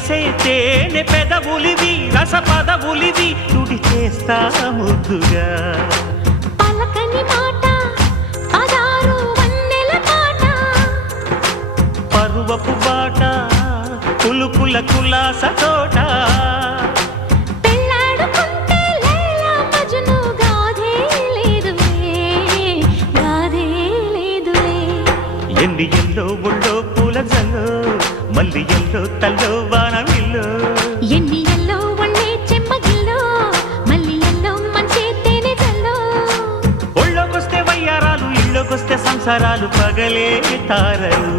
చేసే తేనె పెదవులివి రస పదవులివి తుడి చేస్తా ముద్దుగా పలకని మాట పదారు వన్నెల పాట పరువపు బాట కులుకుల కులాస తోట పెళ్ళాడుకుంటే లైలా మజ్ను గాథే లేదులే ఎండి ఎల్లో ఒళ్ళో పూల జల్లో మల్లి ఎల్లో తల్లో వానవిల్లో ఎన్ని ఎల్లో ఒళ్ళే చెమ్మగిల్లో మల్లి ఎల్లో మంచి తేనె జల్లో ఒళ్ళోకొస్తే వయ్యారాలు ఇళ్ళోకొస్తే సంసారాలు పగలే తారలు